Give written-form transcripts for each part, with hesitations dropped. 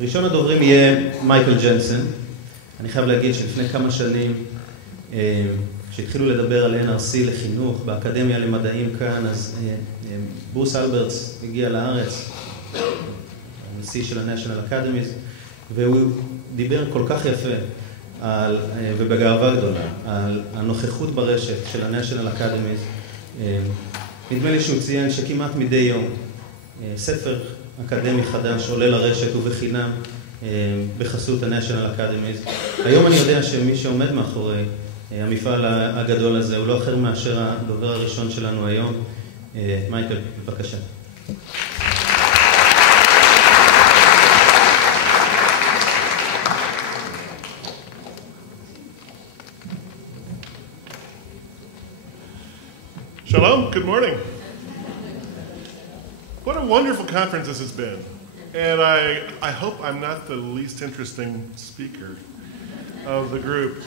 ראשון הדוברים יהיה מייקל ג'נסן. אני חייב להגיד שלפני כמה שנים, כשהתחילו לדבר על NRC לחינוך באקדמיה למדעים כאן, אז ברוס אלברטס הגיע לארץ, הנשיא של ה-National Academies, והוא דיבר כל כך יפה ובגאווה גדולה על הנוכחות ברשת של ה-National Academies. נדמה לי שהוא ציין שכמעט מדי יום ספר אקדמי חדש עולה לרשת ובחינם בחסות ה-National Academies. היום אני יודע שמי שעומד מאחורי המפעל הגדול הזה הוא לא אחר מאשר הדובר הראשון שלנו היום. מייקל, בבקשה. Shalom, good morning. What a wonderful conference this has been. And I hope I'm not the least interesting speaker of the group.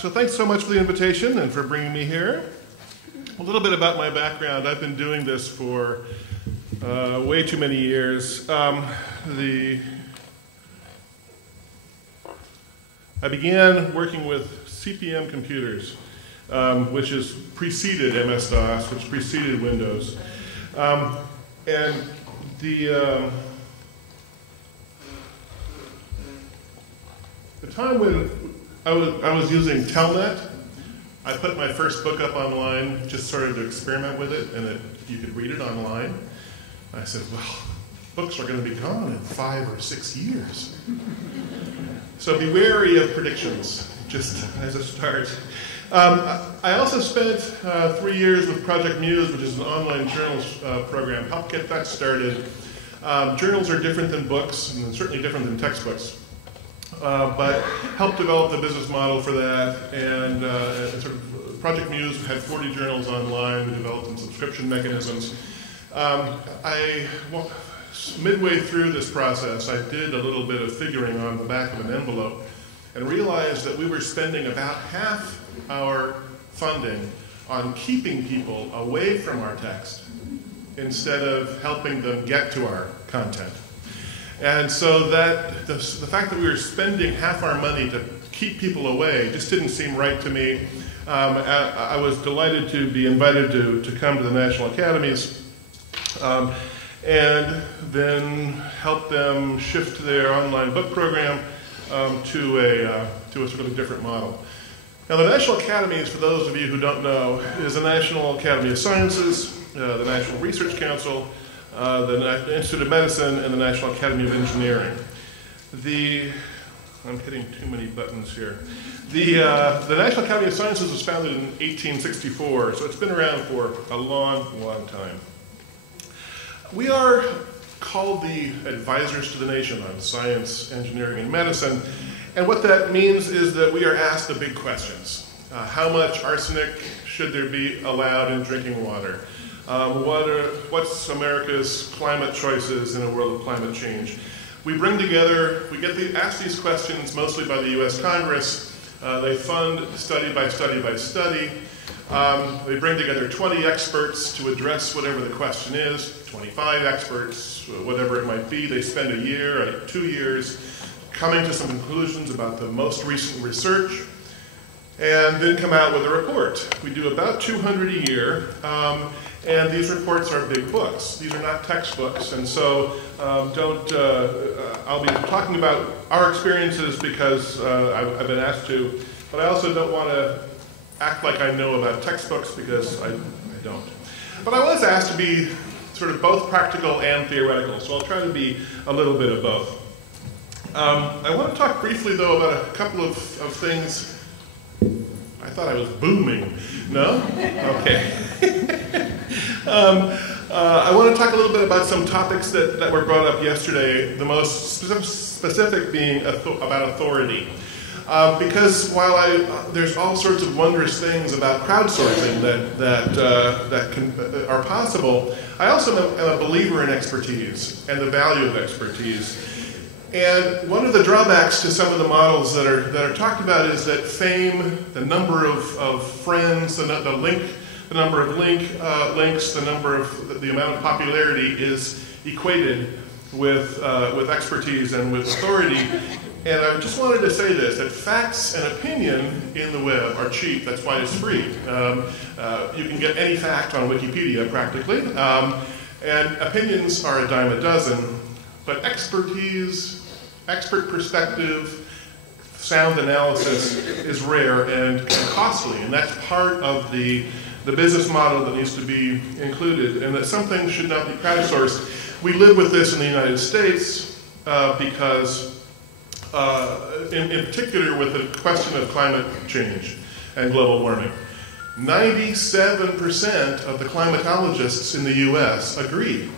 So thanks so much for the invitation and for bringing me here. A little bit about my background. I've been doing this for way too many years. I began working with CPM computers, which is preceded MS-DOS, which preceded Windows. And the time when I was using Telnet, I put my first book up online, just started to experiment with it, and you could read it online. I said, well, books are going to be gone in 5 or 6 years. So be wary of predictions, just as a start. I also spent 3 years with Project Muse, which is an online journals program, helped get that started. Journals are different than books, and certainly different than textbooks, but helped develop the business model for that. And sort of Project Muse had 40 journals online. We developed some subscription mechanisms. Midway through this process, I did a little bit of figuring on the back of an envelope and realized that we were spending about half our funding on keeping people away from our text instead of helping them get to our content. And so that the fact that we were spending half our money to keep people away just didn't seem right to me. I was delighted to be invited to come to the National Academies and then help them shift their online book program to a sort of a different model. Now, the National Academies, for those of you who don't know, is the National Academy of Sciences, the National Research Council, the Institute of Medicine, and the National Academy of Engineering. I'm hitting too many buttons here. The National Academy of Sciences was founded in 1864, so it's been around for a long, long time. We are called the advisors to the nation on science, engineering, and medicine. And what that means is that we are asked the big questions. How much arsenic should there be allowed in drinking water? What's America's climate choices in a world of climate change? We bring together, we get asked these questions mostly by the US Congress. They fund study by study by study. They bring together 20 experts to address whatever the question is, 25 experts, whatever it might be. They spend a year, 2 years, coming to some conclusions about the most recent research, and then come out with a report. We do about 200 a year, and these reports are big books. These are not textbooks, and so I'll be talking about our experiences because I've been asked to, but I also don't want to act like I know about textbooks because I don't. But I was asked to be sort of both practical and theoretical, so I'll try to be a little bit of both. I want to talk briefly, though, about a couple of things. I thought I was booming. No? Okay. I want to talk a little bit about some topics that were brought up yesterday, the most specific being about authority. Because while there's all sorts of wondrous things about crowdsourcing that are possible, I also am a believer in expertise and the value of expertise. And one of the drawbacks to some of the models that are talked about is that fame, the number of friends, the number of links, the amount of popularity is equated with expertise and with authority. And I just wanted to say this, that facts and opinion in the web are cheap. That's why it's free. You can get any fact on Wikipedia, practically. And opinions are a dime a dozen. But expertise, expert perspective, sound analysis is rare and costly. And that's part of the business model that needs to be included. And that some things should not be crowdsourced. We live with this in the United States because in particular with the question of climate change and global warming. 97% of the climatologists in the US agree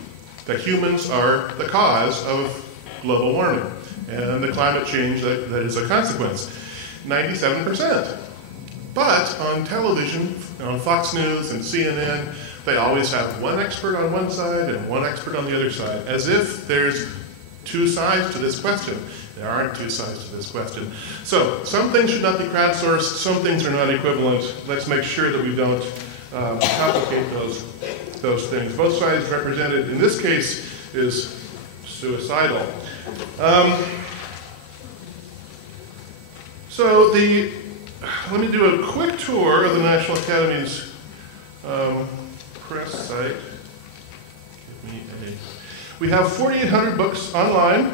that humans are the cause of global warming and the climate change that is a consequence. 97%. But on television, on Fox News and CNN, they always have one expert on one side and one expert on the other side, as if there's two sides to this question. There aren't two sides to this question. So some things should not be crowdsourced, some things are not equivalent. Let's make sure that we don't complicate those things. Both sides represented in this case is suicidal. Let me do a quick tour of the National Academy's press site. We have 4,800 books online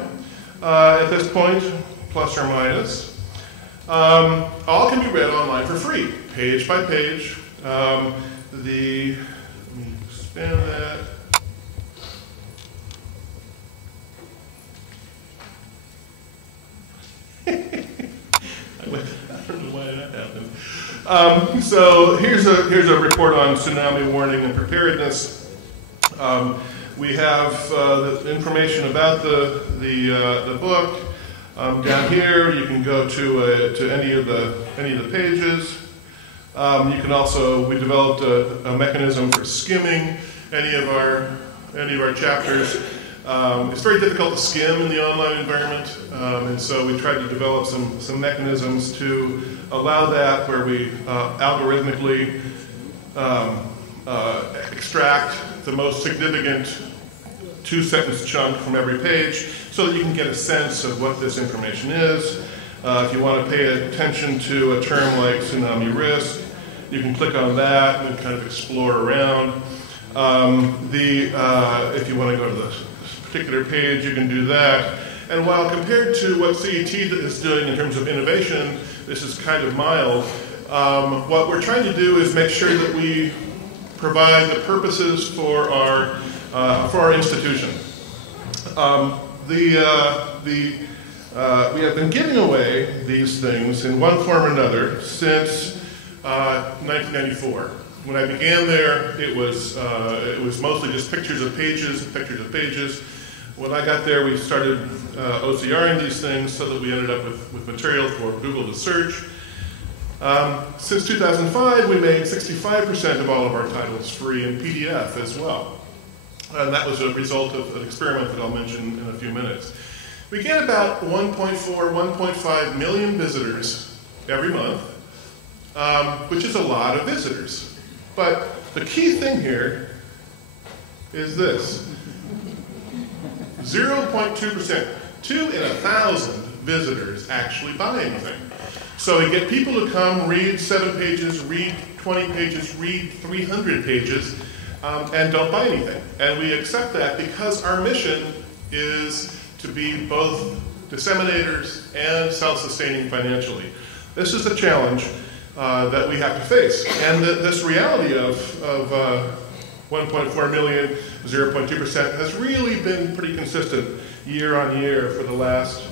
at this point, plus or minus. All can be read online for free, page by page. Let me expand that. I don't know why that happened. So here's a report on tsunami warning and preparedness. We have the information about the book. Down here, you can go to any of the pages. You can also, we developed a mechanism for skimming any of our chapters. It's very difficult to skim in the online environment, and so we tried to develop some mechanisms to allow that, where we algorithmically extract the most significant two-sentence chunk from every page so that you can get a sense of what this information is. If you want to pay attention to a term like tsunami risk, you can click on that and kind of explore around. If you want to go to the particular page, you can do that. And while compared to what CET is doing in terms of innovation, this is kind of mild. What we're trying to do is make sure that we provide the purposes for our institution. We have been giving away these things in one form or another since 1994. When I began there, it was mostly just pictures of pages, pictures of pages. When I got there, we started OCRing these things so that we ended up with material for Google to search. Since 2005, we made 65% of all of our titles free in PDF as well. And that was a result of an experiment that I'll mention in a few minutes. We get about 1.5 million visitors every month, which is a lot of visitors. But the key thing here is this. 0.2%, 2 in 1,000 visitors actually buy anything. So we get people to come, read 7 pages, read 20 pages, read 300 pages, and don't buy anything. And we accept that because our mission is to be both disseminators and self-sustaining financially. This is the challenge that we have to face. And this reality of 1.4 million, 0.2% has really been pretty consistent year on year for the last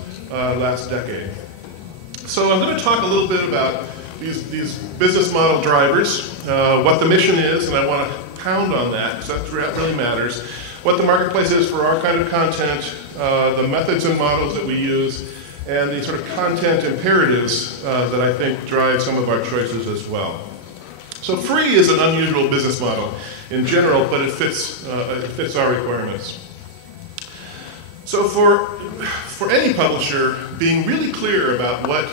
decade. So I'm going to talk a little bit about these business model drivers, what the mission is, and I want to pound on that because that really matters, what the marketplace is for our kind of content, the methods and models that we use, and the sort of content imperatives that I think drive some of our choices as well. So free is an unusual business model in general, but it fits our requirements. So for any publisher, being really clear about what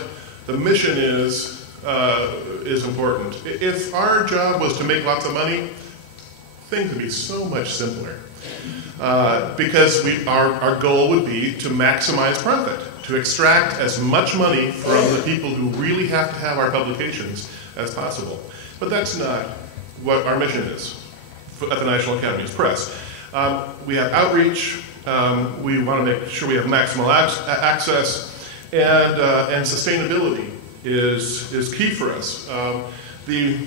the mission is important. If our job was to make lots of money, things would be so much simpler. Because our goal would be to maximize profit, to extract as much money from the people who really have to have our publications as possible. But that's not what our mission is at the National Academies Press. We have outreach, we want to make sure we have maximal access, and sustainability is key for us. The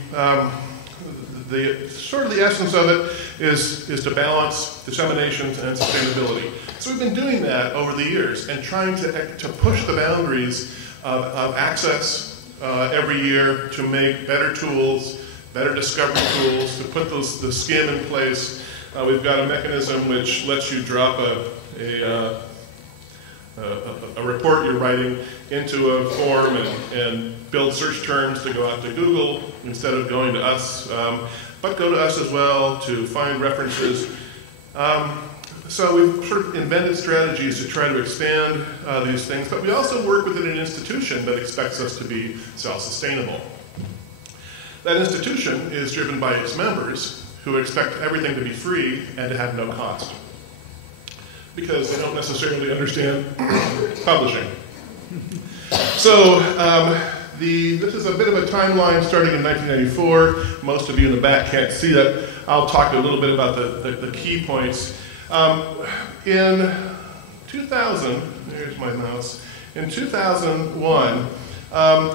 sort of the essence of it is to balance dissemination and sustainability. So we've been doing that over the years and trying to push the boundaries of access every year to make better tools, better discovery tools, to put the skim in place. We've got a mechanism which lets you drop a report you're writing into a form and build search terms to go out to Google instead of going to us, but go to us as well to find references. So we've sort of invented strategies to try to expand these things, but we also work within an institution that expects us to be self-sustainable. That institution is driven by its members who expect everything to be free and to have no cost, because they don't necessarily understand publishing. So this is a bit of a timeline starting in 1994. Most of you in the back can't see that. I'll talk a little bit about the key points. In 2000, there's my mouse, in 2001,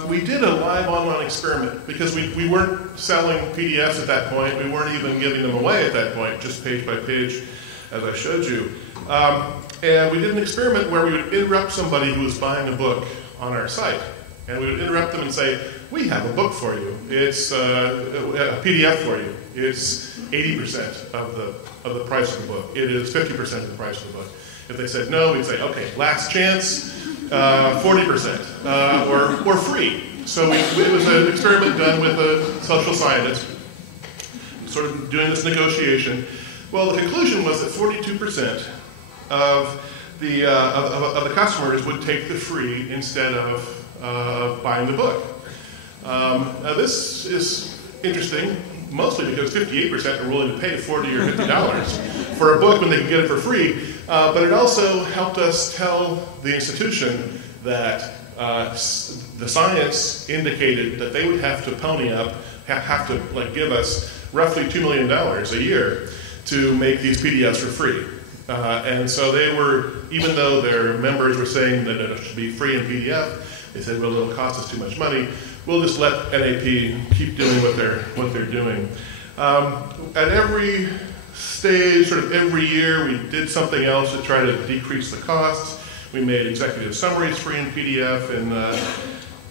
we did a live online experiment because we weren't selling PDFs at that point. We weren't even giving them away at that point, just page by page, as I showed you. And we did an experiment where we would interrupt somebody who was buying a book on our site. And we would interrupt them and say, we have a book for you. It's a PDF for you. It's 80% of the price of the book. It is 50% of the price of the book. If they said no, we'd say, okay, last chance, 40%, or free. So it was an experiment done with a social scientist, sort of doing this negotiation. Well, the conclusion was that 42% of the customers would take the free instead of buying the book. Now this is interesting, mostly because 58% are willing to pay $40 or $50 for a book when they can get it for free. But it also helped us tell the institution that the science indicated that they would have to pony up, have to give us roughly $2 million a year to make these PDFs for free. And so they were, even though their members were saying that it should be free in PDF, they said, well, it'll cost us too much money. We'll just let NAP keep doing what they're doing. At every stage, sort of every year, we did something else to try to decrease the costs. We made executive summaries free in PDF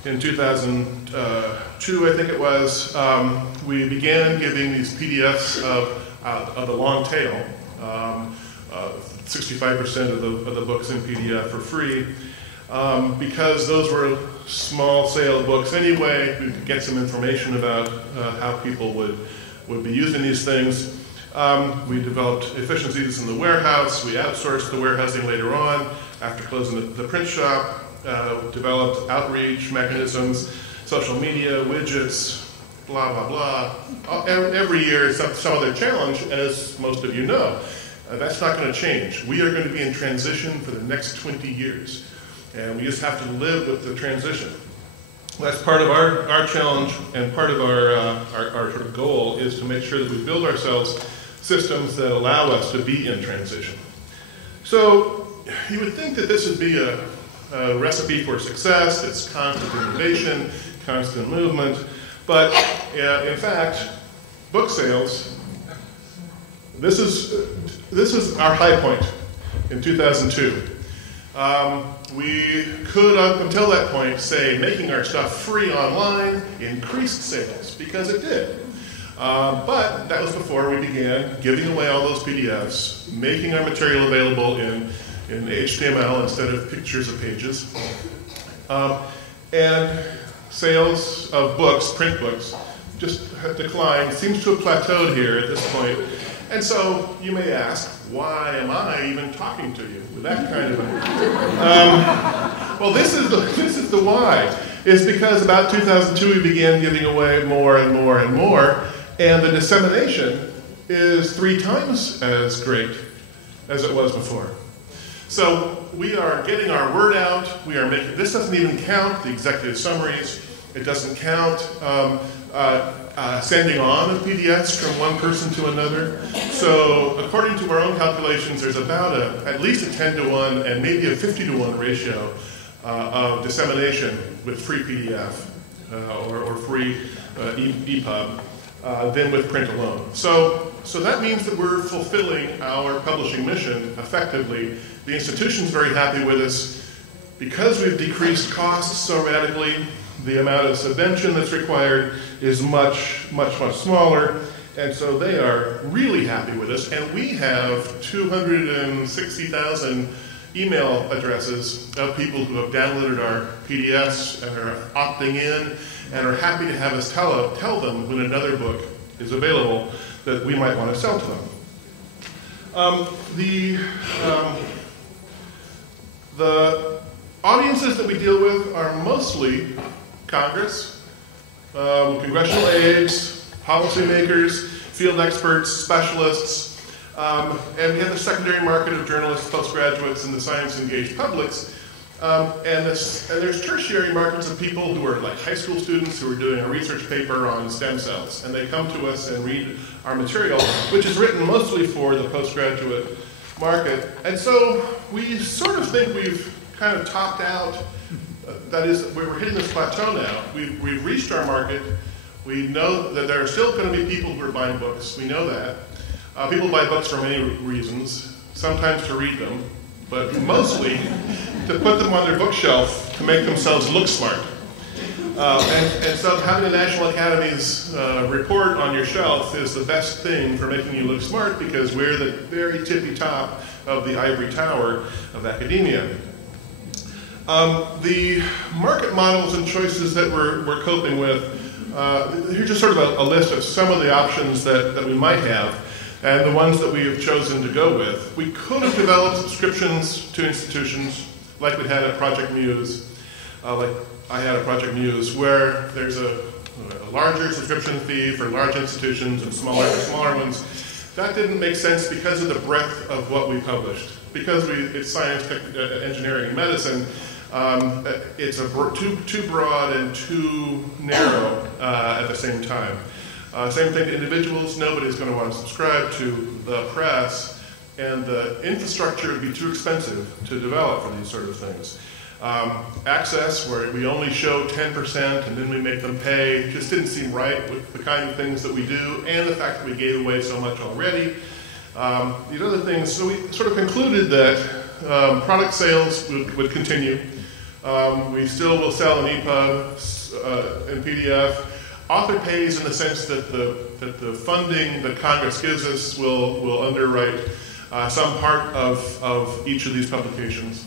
in 2002, I think it was. We began giving these PDFs of the long tail, 65% of the books in PDF for free. Because those were small sale books anyway, we could get some information about how people would be using these things. We developed efficiencies in the warehouse. We outsourced the warehousing later on after closing the print shop. Developed outreach mechanisms, social media, widgets, blah, blah, blah. Every year is some other challenge, as most of you know. That's not going to change. We are going to be in transition for the next 20 years. And we just have to live with the transition. That's part of our challenge, and part of our sort of goal is to make sure that we build ourselves systems that allow us to be in transition. So you would think that this would be a recipe for success. It's constant innovation, constant movement. But in fact, book sales, this is our high point in 2002. We could, up until that point, say making our stuff free online increased sales, because it did. But that was before we began giving away all those PDFs, making our material available in HTML instead of pictures of pages. And sales of books, print books, just have declined, seems to have plateaued here at this point. And so you may ask, why am I even talking to you with that kind of well, this is the why. It's because about 2002 we began giving away more and more and more, and the dissemination is 3 times as great as it was before. So we are getting our word out. We are making, this doesn't even count the executive summaries. It doesn't count sending on of PDFs from one person to another. So according to our own calculations, there's about at least a 10-to-1 and maybe a 50-to-1 ratio of dissemination with free PDF or free EPUB than with print alone. So that means that we're fulfilling our publishing mission effectively. The institution's very happy with us. Because we've decreased costs so radically, the amount of subvention that's required is much, much, much smaller. And so they are really happy with us. And we have 260,000 email addresses of people who have downloaded our PDFs and are opting in and are happy to have us tell them when another book is available that we might want to sell to them. The audiences that we deal with are mostly Congress, congressional aides, policymakers, field experts, specialists, and we have the secondary market of journalists, postgraduates, and the science-engaged publics. And there's tertiary markets of people who are like high school students who are doing a research paper on stem cells, and they come to us and read our material, which is written mostly for the postgraduate market. And so we sort of think we've kind of topped out. That is, we're hitting this plateau now. We've reached our market. We know that there are still going to be people who are buying books. We know that. People buy books for many reasons, sometimes to read them, but mostly to put them on their bookshelf to make themselves look smart. And so having the National Academy's report on your shelf is the best thing for making you look smart because we're the very tippy top of the ivory tower of academia. The market models and choices that we're coping with, here's just sort of a list of some of the options that we might have and the ones that we have chosen to go with. We could have developed subscriptions to institutions like we had at Project Muse, like I had at Project Muse, where there's a larger subscription fee for large institutions and smaller ones. That didn't make sense because of the breadth of what we published. Because it's science, engineering, and medicine, it's too broad and too narrow at the same time. Same thing to individuals. Nobody's going to want to subscribe to the press, and the infrastructure would be too expensive to develop for these sort of things. Access, where we only show 10% and then we make them pay, just didn't seem right with the kind of things that we do and the fact that we gave away so much already. These other things, so we sort of concluded that product sales would continue. We still will sell an EPUB and PDF. Author pays in the sense that the funding that Congress gives us will underwrite some part of each of these publications.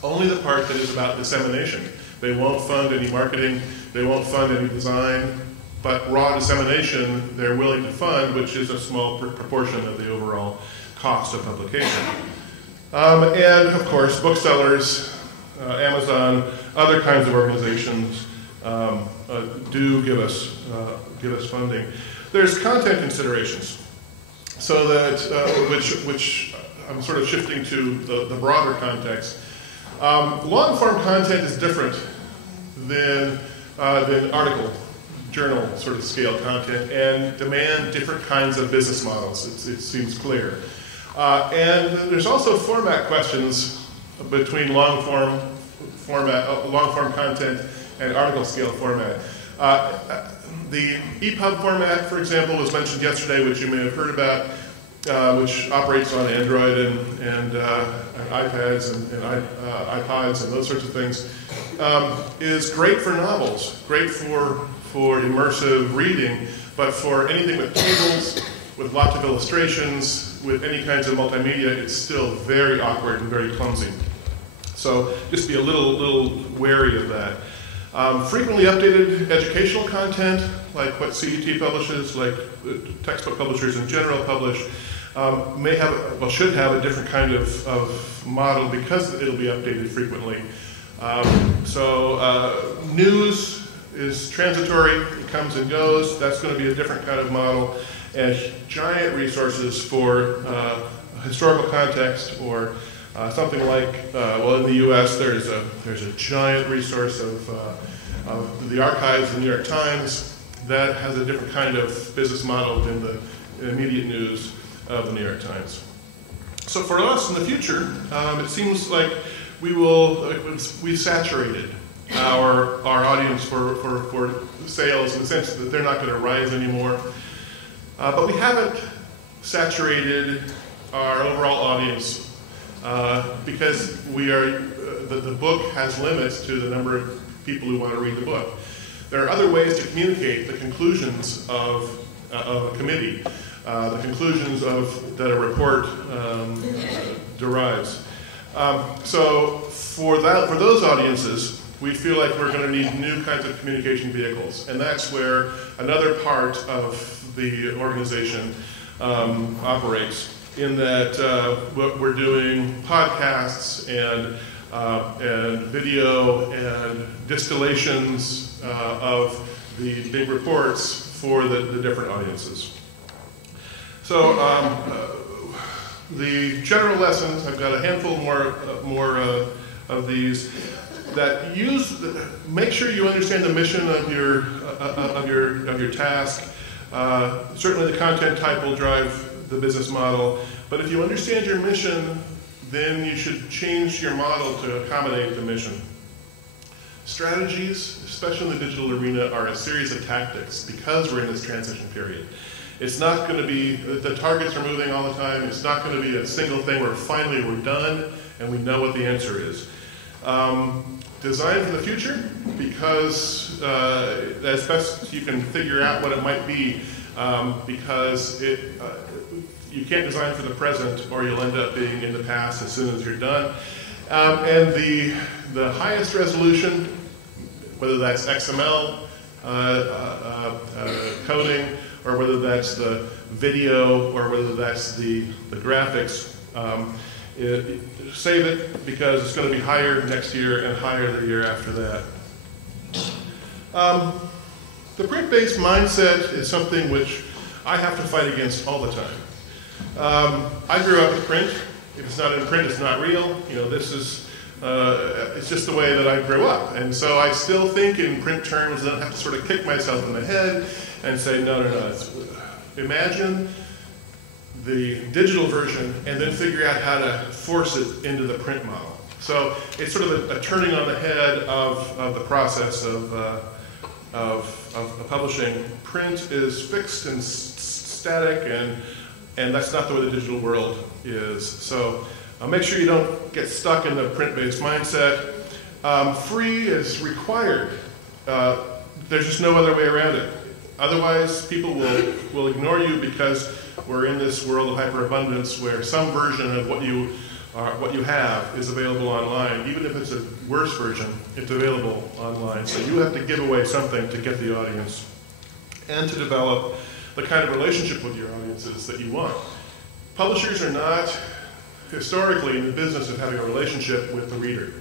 Only the part that is about dissemination. They won't fund any marketing, they won't fund any design, but raw dissemination they're willing to fund, which is a small proportion of the overall cost of publication. And of course, booksellers, Amazon, other kinds of organizations do give us funding. There's content considerations, so that which I'm sort of shifting to the broader context. Long-form content is different than article, journal sort of scale content, and demand different kinds of business models. It seems clear. And there's also format questions between long-form content and article scale format. The EPUB format, for example, was mentioned yesterday, which you may have heard about, which operates on Android and iPads and iPods and those sorts of things, is great for novels, great for immersive reading, but for anything with tables, with lots of illustrations, with any kinds of multimedia, it's still very awkward and very clumsy. So just be a little wary of that. Frequently updated educational content, like what CET publishes, like textbook publishers in general publish, should have a different kind of model because it'll be updated frequently. News is transitory, it comes and goes, that's going to be a different kind of model. as giant resources for historical context or something like, well, in the U.S. there's a giant resource of the archives of the New York Times that has a different kind of business model than the immediate news of the New York Times. So for us in the future, it seems like we've saturated our audience for sales in the sense that they're not going to rise anymore. But we haven't saturated our overall audience because the book has limits to the number of people who want to read the book. There are other ways to communicate the conclusions of a committee, the conclusions that a report derives. So for those audiences, we feel like we're going to need new kinds of communication vehicles, and that's where another part of the organization operates. In that we're doing podcasts and video and distillations of the big reports for the different audiences. So the general lessons, I've got a handful more of these that make sure you understand the mission of your task. Certainly the content type will drive the business model, but if you understand your mission, then you should change your model to accommodate the mission. Strategies, especially in the digital arena, are a series of tactics because we're in this transition period. It's not going to be, the targets are moving all the time, it's not going to be a single thing where finally we're done and we know what the answer is. Design for the future, because as best you can figure out what it might be, because you can't design for the present or you'll end up being in the past as soon as you're done. And the highest resolution, whether that's XML coding, or whether that's the video, or whether that's the graphics, save it because it's going to be higher next year and higher the year after that. The print-based mindset is something which I have to fight against all the time. I grew up with print. If it's not in print, it's not real. You know, this is, it's just the way that I grew up. And so I still think in print terms, and I have to sort of kick myself in the head and say, no. Imagine the digital version and then figure out how to force it into the print model. So it's sort of a turning on the head of the process of publishing. Print is fixed and static, and that's not the way the digital world is. So make sure you don't get stuck in the print-based mindset. Free is required. There's just no other way around it. Otherwise, people will ignore you because we're in this world of hyperabundance where some version of what you have is available online. Even if it's a worse version, it's available online. So you have to give away something to get the audience and to develop the kind of relationship with your audiences that you want. Publishers are not historically in the business of having a relationship with the reader.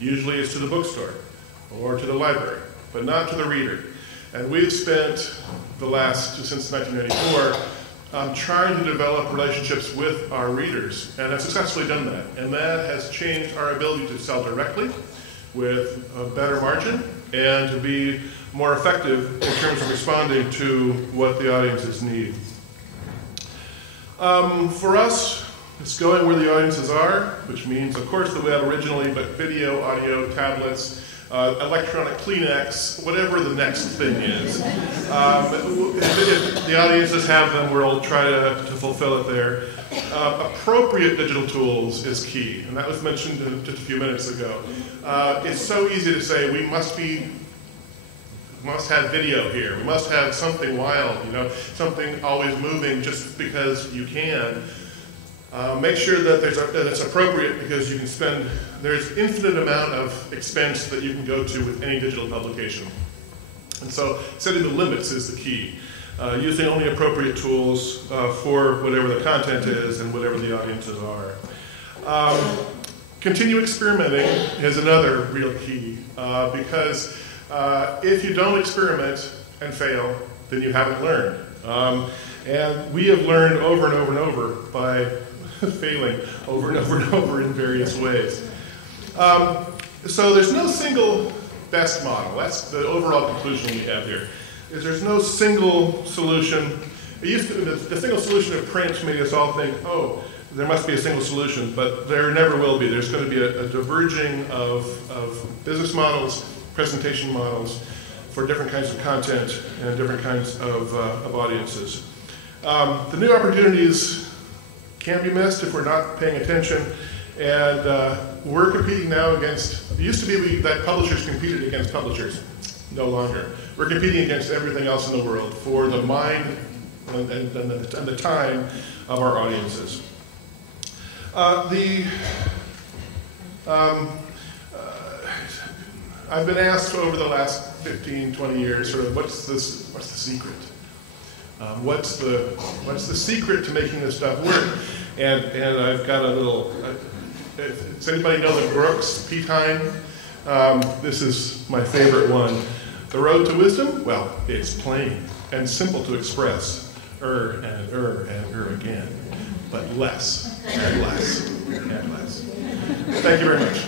Usually it's to the bookstore or to the library, but not to the reader. And we've spent since 1994, trying to develop relationships with our readers, and have successfully done that. And that has changed our ability to sell directly with a better margin and to be more effective in terms of responding to what the audiences need. For us, it's going where the audiences are, which means, of course, the web originally, but video, audio, tablets, electronic Kleenex, whatever the next thing is. If the audiences have them, we'll try to fulfill it there. Appropriate digital tools is key, and that was mentioned just a few minutes ago. It's so easy to say we must have video here. We must have something wild, something always moving just because you can. Make sure that it's appropriate, because you can there's infinite amount of expense that you can go to with any digital publication. And so setting the limits is the key. Using only appropriate tools for whatever the content is and whatever the audiences are. Continue experimenting is another real key, because if you don't experiment and fail, then you haven't learned. And we have learned over and over and over by failing over and over and over in various ways. So there's no single best model. That's the overall conclusion we have here. Is there's no single solution. It used to, the single solution of print made us all think, oh, there must be a single solution, but there never will be. There's going to be a diverging of business models, presentation models for different kinds of content and different kinds of audiences. The new opportunities can't be missed if we're not paying attention, and we're competing now against, it used to be that publishers competed against publishers, no longer. We're competing against everything else in the world for the mind and the time of our audiences. I've been asked over the last 15, 20 years, sort of, what's the secret? What's the secret to making this stuff work? And I've got a little. Does anybody know the Brooks P. Hine? This is my favorite one. The road to wisdom? Well, it's plain and simple to express. And again, but less and less and less. Thank you very much.